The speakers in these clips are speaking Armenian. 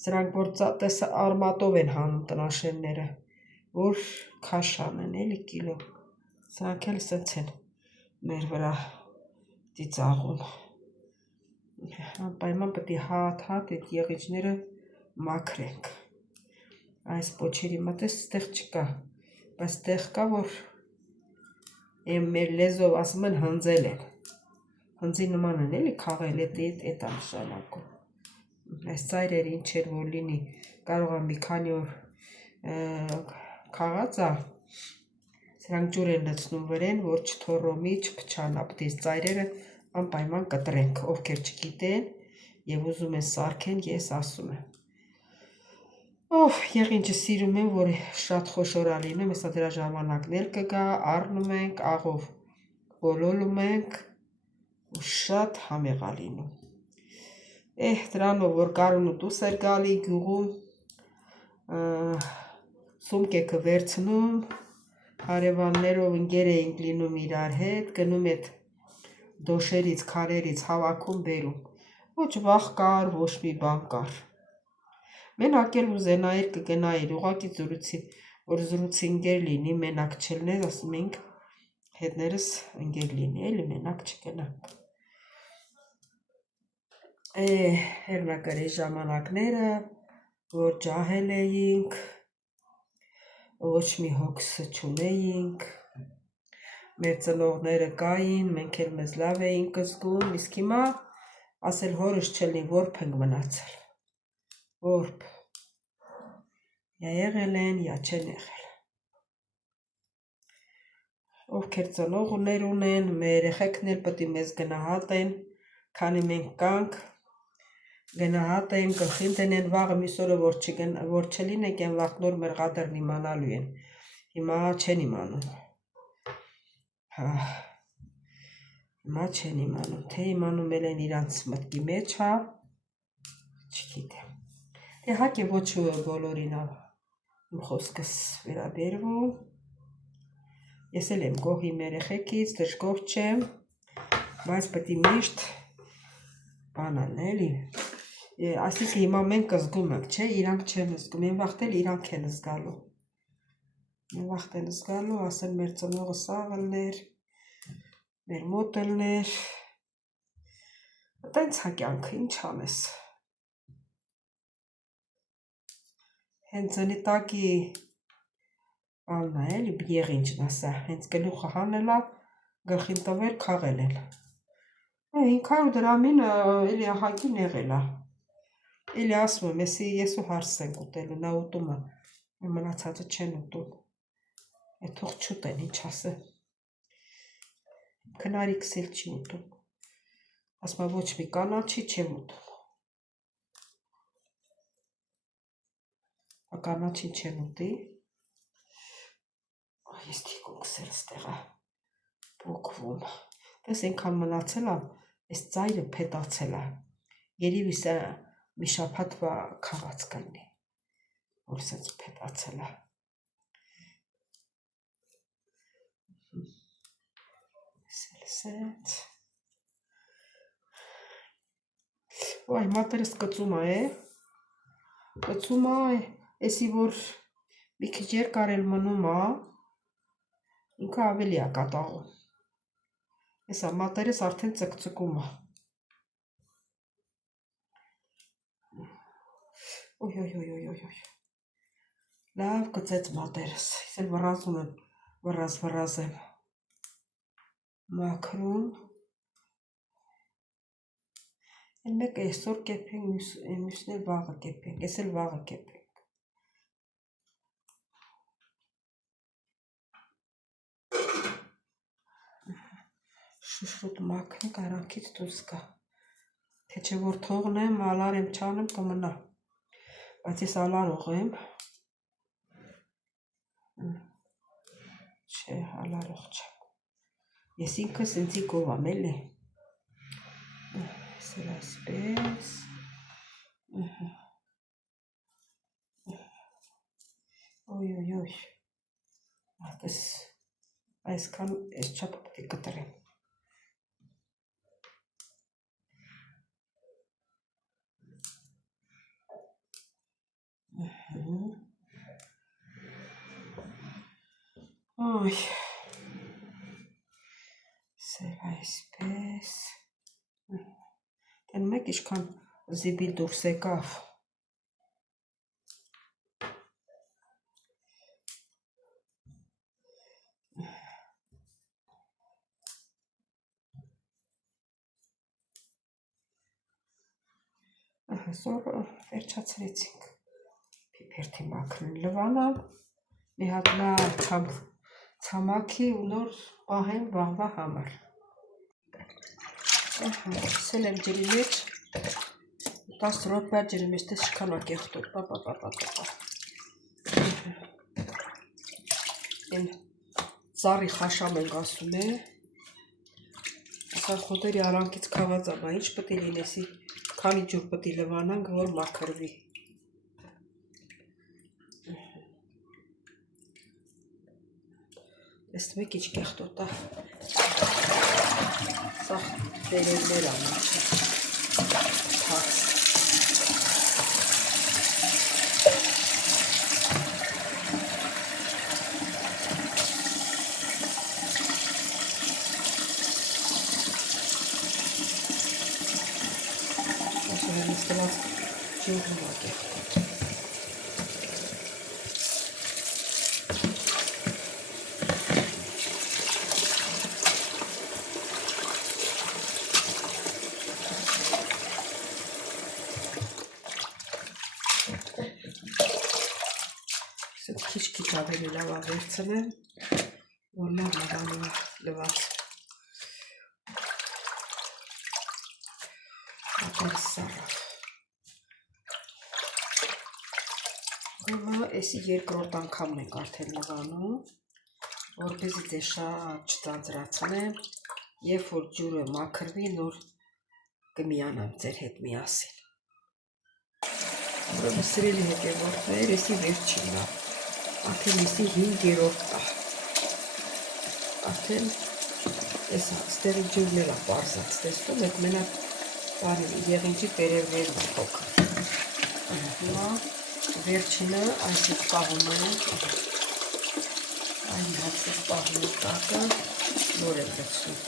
Սրանք որ արմատով են հանում տնաշենները, որ քաշան են էլի կիլո, սրանք էլ սենց են մեր վրա ծիծաղում, անպայման պետք է հատ-հատ այդ եղիջները մաքրենք, այս պոչերի մտես ստեղ չկա, բայց ստեղ կա, որ մեր լեզով ասում են հնձել են, հնձի նման են էլի քաղել, էդ նշանակում, այս ծայրերը ինչ էր որ լինի, կարող է մի քանի օր քաղած է, սրանք ջուր են լցնում վրեն, որ չթոռոմի, չփչանա, պետք է ծայրերը անպայման կտրենք, ովքեր չգիտեն եւ ուզում են սարքեն, ես ասում եմ։ Եղինջը սիրում եմ, որ շատ խոշոր է լինում, հեսա դրա ժամանակն էլ կգա, առնում ենք, աղով բոլոլում ենք ու շատ համեղ է լինում։ Դրանով որ կարունը դուս էր գալի գյուղում, սումկեքը վերցնում, հարևաններով ընկեր էինք լինում իրար հետ, գնում այդ դոշերից, քարերից հավաքում բերում, ոչ վախ կար, ոչ մի բան կար։ Մենակ էլ ուզենայիր կգնայիր, ուղղակի որ զրուցի ընկեր լինի, մենակ չլներ, ասում էինք հետներս ընկեր լինի, էլի մենակ չգնանք։ Հերնակրի ժամանակները, որ ջահել էինք, ոչ մի հոգսը չունեինք, մեր ծնողները կային, մենք էլ մեզ լավ էինք զգում, իսկ հիմա ասել հորս չլինի, որբ ենք մնացել, որբ, յա եղել են, յա չեն եղել։ Ովքեր ծնողներ ունեն, մեր երեխեքն էլ պետք է մեզ գնահատեն, քանի մենք կանք, գնահատեն, գլխին դնեն, վաղը մյուս օրը որ չլինենք, այն վաղտնոր մեր ղադրն իմանալու են, հիմա չեն իմանում, հիմա չեն իմանում, թե իմանում են իրանց մտքի մեջ հա, չգիտեմ, հակ է ոչ բոլորին իմ խոսքս վերաբերվում, ես էլ եմ գոհ իմ երեխեքից, դժգոհ չեմ, բայց պետք է միշտ բանան էլի, այսինքն հիմա մենք զգում ենք, չէ, իրանք չեն զգում, այն վաղտ էլ իրանք են զգալու, ասեն մեր ծնողը սաղ ըլներ, մեր մոտ ըլներ, տենց հա կյանքը, ինչ անես, հենց զնիտակի բանն է էլի, եղինջն ասա, հենց գլուխը հանելա, գլխին տվել, քաղել են, 500 դրամին էլի ահագին եղել է, էլի ասում եմ, ես ու հարս ենք ուտելու, նա ուտում է, մնացածը չեն ուտում, թող չուտեն, ինչ ասեմ, քնարիքս էլ չի ուտում, ասում է ոչ մի կանաչի չեմ ուտում, կանաչին չեն ուտի, ես թիկունքս էլ ստեղ է պոկվում, տես ենքան մնացել է, այս ծայրը փետացել է, երևի սա մի շաբաթվա քաղած կլինի, որ սենց փետացել է, սենց, մատերս կծում է, էսի որ մի քիչ երկար էլ մնում է, ինքը ավելի է կատաղում, եսա մատերս արդեն ծկծկում է, լավ կծեց մատերս, ես էլ վռազում եմ, վռազ եմ, մաքրում, են մեկը այսօր կեպենք, մյուսն էլ վաղը կեպենք, ես էլ վաղը կեպենք, շուշուտ մաքրենք արանքից դուրս գա, թե չէ որ թողնեմ, ալարեմ չանեմ կմնա, բայց ես ալարող եմ, չէ, ալարող չեմ, ես ինքս ինձի գով եմ էլի, ես էլ այսպես, այսքան այս չափը պետք է կտրեմ, Այ, սեր այսպես, տեն մեկ իշքան զիբիլ դուրս եկավ, Այսօր վերջացրեցինք պիպերթի մաքրին լվանը, մի հատ լավ ցամաքի ու նոր պահեմ վաղվա համար։ Սել եմ ջրի մեջ, 10 րոպե ջրի մեջ, տես շքան ակեղտոր, Են ծառի խաշամ ենք ասում է, ասա խոտերի արանքից կաղած ամա, ինչ պտի լինեսի, քանի ջուր պտի լվանանք, որ մաքրվի։ Տեսնում եք ինչ կեղտոտ է, սա տերևներ ամաչը, թաց։ Ստված ջուրն է կեղտոտ։ Քիչ ավելի լավ ավերցնեմ, որ լավ լված սարավ։ Էսի երկրորդ անգամն ենք արդեն լվանում, որպեսզի դե շատ չձանձրացնեմ, երբ որ ջուրը մաքրվի, նոր կմիանամ ձեր հետ միասին։ Ուրեմն սիրելի հետևորդներ, էսի վերջինն է, արդեն էսի 5-րդն է, արդեն ստեղի ջուրն էլ է պարզած, տեսնում եք, մենակ եղինջի տերևներն է փոքր։ Հիմա վերջինը այսպես պահում ենք, այն հացից պահում ենք տակը, նոր եմ լցնում։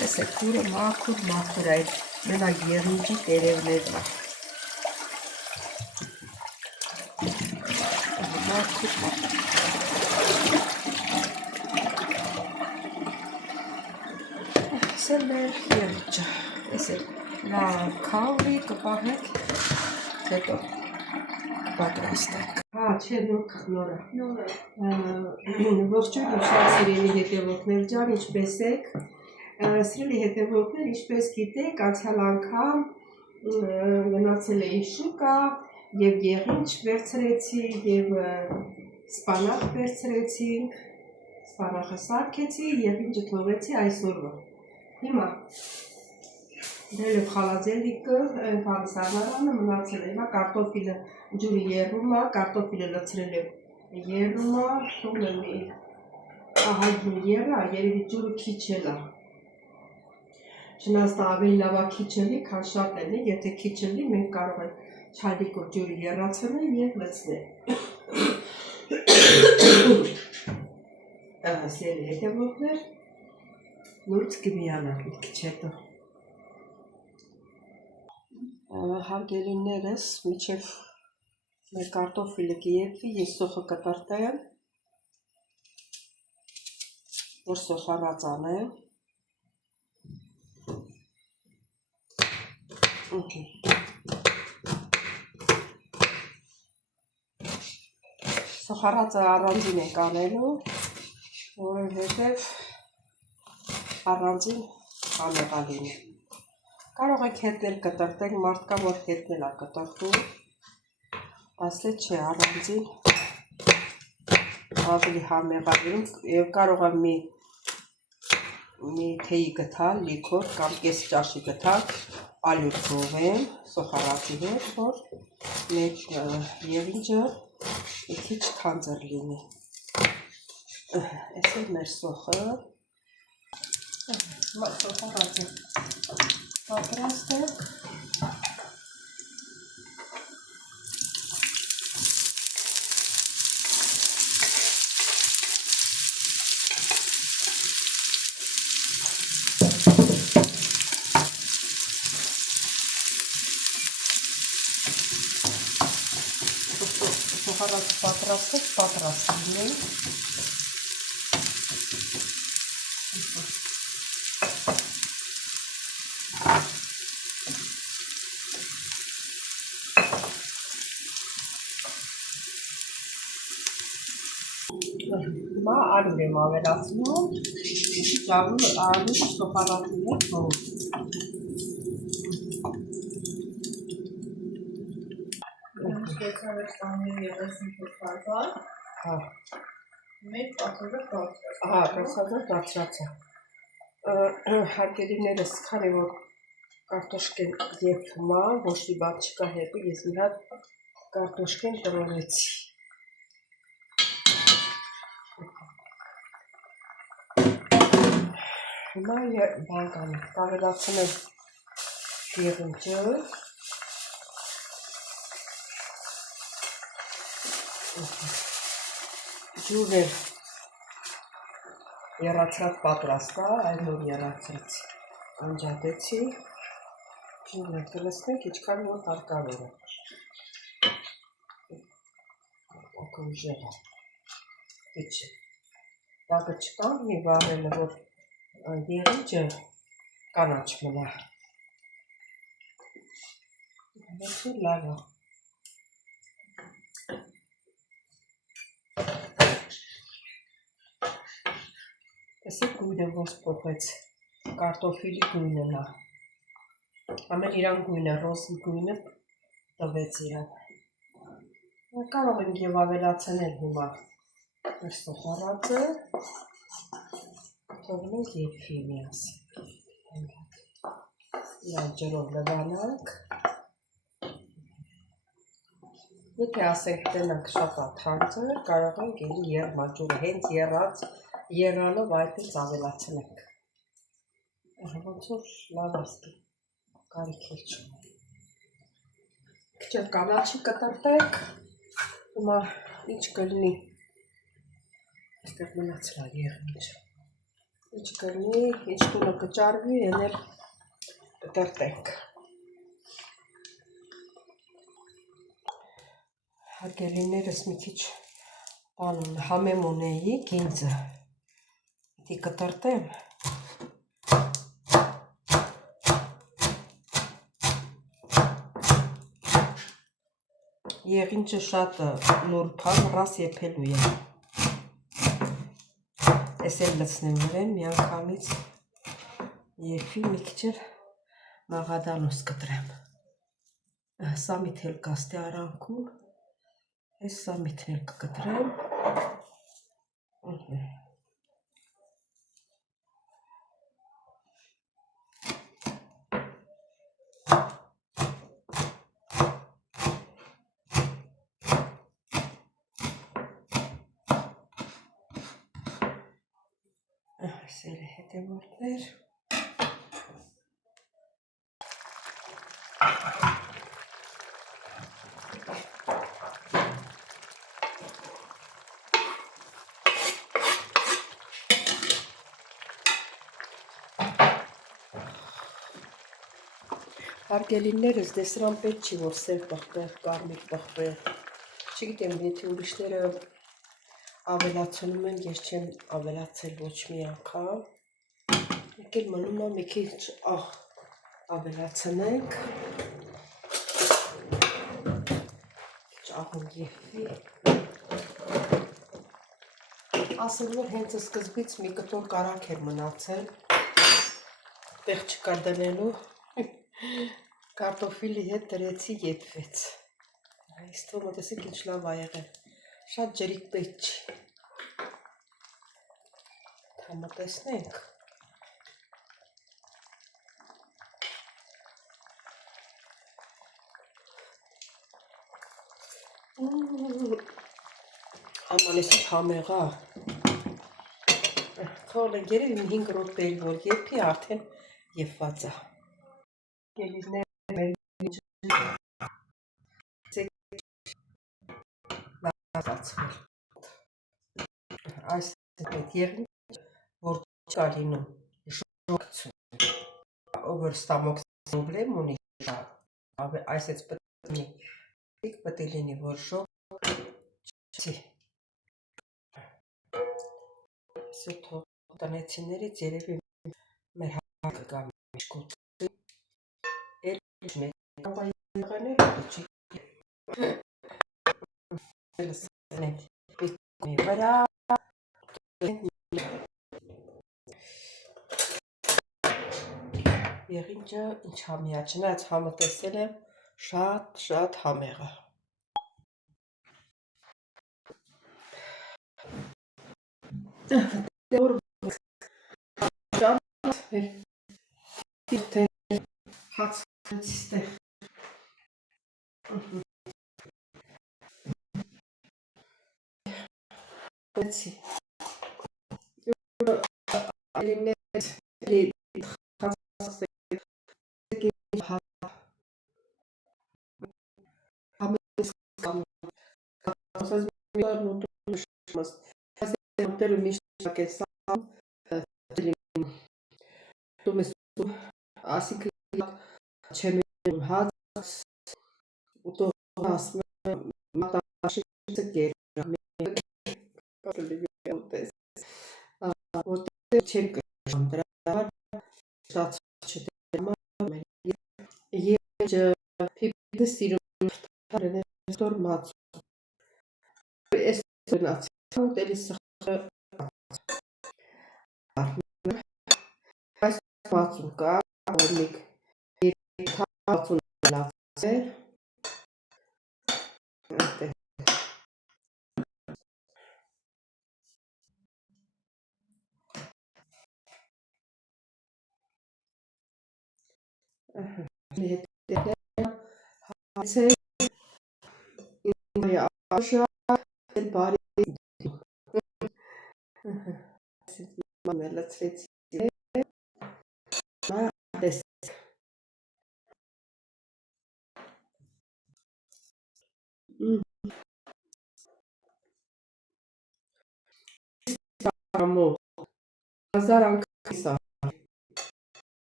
Տեսեք, ջուրը մաքուր այդ մենակ եղինջի տերևներն է։ Մաքուր։ Սա մեր եղիջը, տեսեք, լավ քավի կպահենք, հետո կպատրաստենք։ Չէ, նորը։ Ողջույն իմ շատ սիրելի հետևորդներ ջան, ինչպես եք։ Սիրելի հետևորդներ, ինչպես գիտեք, անցյալ անգամ գնացել էի շուկա եւ եղինջ վերցրեցի եւ սպանախ վերցրեցինք, սպանախը սարքեցի, եղինջը թողեցի այսօրվա։ Հիմա դրել եմ խալաձելիկը, սառնարանը մնացել է, հիմա կարտոֆիլը ջուրի եռում է, կարտոֆիլը լցրել եմ եռում է, թողնում եմ ահագին եռա, երևի ջուրը քիչ էլ է։ Չնայած դա ավելի լավ է քիչ էլի, քան շատ էլի, եթե քիչ էլի, մենք կարող ենք չալիկով ջուրը եռացնել եւ լցնել։ Սիրելի հետևորդներ, նորից կմիանանք մի քիչ հետո։ Հարգելիներս, մինչև մեր կարտոֆիլը կերվի, ես սոխը կտրտեմ, որ սոխառած անեմ։ Սոխառածը առանձին ենք անելու, որովհետև առանձին անեղա լինի։ Կարող եք հետնել կտրտենք, մարդկա որ հետնել է կտրտում, բայց չէ առանձին ավելի համեղա լինում եւ կարող է մի մի թեյի գտալ, լիքոր կամ կես ճաշի գտալ, ալյուր ծովեմ, սոխարացի հետ, որ մեջ եղինջը մի քիչ թանձր լինի։ Այս է մեր սոխը, սոխարացի պատրաստ է։ Սոխարացի պատրաստ լինի։ Հիմա ալյուր եմ ավելացնում, ալյուր սոխարացի հետ հող։ Բարձրացա։ Հարգելիներս, քանի որ կարտոշկեն եփվում է, ոչ մի բան չկա հետո, ես մի հատ կարտոշկեն տրորեցի։ Հիմա բան կանեմ, կավելացնեմ եղինջը, ջուրը եռացրած պատրաստ է, այլ նոր եռացրած անջատեցի, ջուրը կլսնենք, ինչքան որ հարկավոր է։ Ուժեղ է, իչը, բակը չկան, մի վարելը, որ եղինջը կանաչ մնա։ Ոնց լավ է։ Տեսեք գույնը ոնց փոխեց, կարտոֆիլի գույնն է։ Ամեն իրան գույնը, ռոզի գույնը տվեց իրան։ Կարող ենք և ավելացնել հիմա մեր սոխարածը, թողնենք եփի միասին։ Իրան ջրով լվանանք։ Եթե ասենք տնանք շատ թանձր, կարող ենք էլի եղմաջուրը հենց եռալով այդպես ավելացնենք։ Ոնց որ լավ ասկի, կարիք էլ չունի։ Քիչ էլ կանաչի կտրտենք, հիմա ինչ կլինի, այստեղ մնացել է եղինջը, ինչ կլինի, ինչ տունը կճարվի, են էլ կտրտենք։ Հարգելիներս մի քիչ համեմ ունեի գինձը, պիտի կտրտեմ, եղինջը շատ նուրբ ռաս եփելու է, ես էլ լցնեմ նրան միանգամից եփի, մի քիչ էլ մաղադանոս կտրեմ, սա միթել կաստի արանքում, ես սա միթել կկտրեմ, սել հետևորդներ, հարգելիներս, դե սրան պետք չի, որ սև պղպեղ, կարմիր պղպեղ, չգիտեմ, եթե ուրիշները ավելացնում են, ես չեմ ավելացել ոչ մի անգամ, եկել մնում է մի քիչ ավելացնենք, քիչ աղում եփվի, ասել որ հենց սկզբից մի կտոր կարակ էր մնացել, տեղ չկար դնելու, կարտոֆիլի հետ դրեցի եփվեց, այս թոմը տեսեք ինչ լավ ա եղել, շատ ջրիկ պետք չի, համատեսնենք, Աման ես ինչ համեղա։ Թողնենք երևի 5 րոպե էլ որ եփի արդեն եփված է։ Գելիզները լացվել։ Այս այդ եղնիկ որ չկա լինում ժողցում over stomach problem ունի այսպես պետք է լինի որ ժող չի սա տնեցիներից երևի մեր հակը կա միշկուտ էլ մեկ կավայ եղանել չի վրա եղինջը ինչ համիա չնայած համը տեսել եմ շատ համեղ է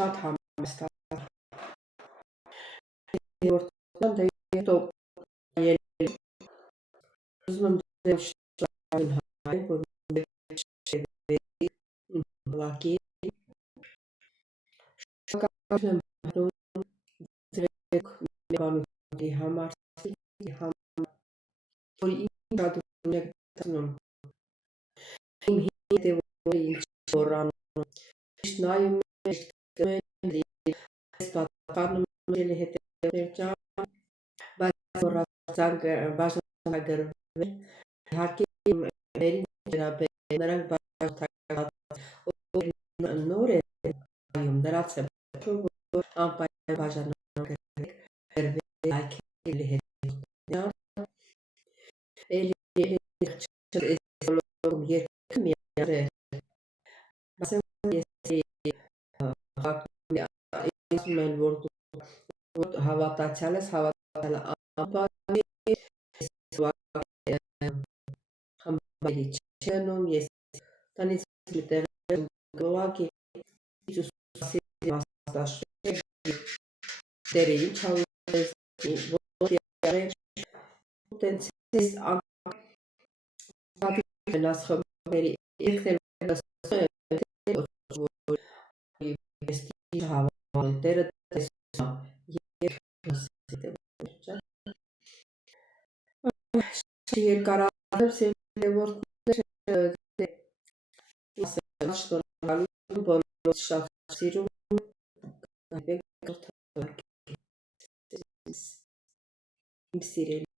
շատ համեստ հավատացյալ ես հավատացյալ անպատի խմբերի չնում ես տնից միտեղ գողակի դերը ինչ հավատես տենցես անպատի խմբերի իղտել դերը երկարատև սևորներ բոլոր շատ սիրում իմ սիրելի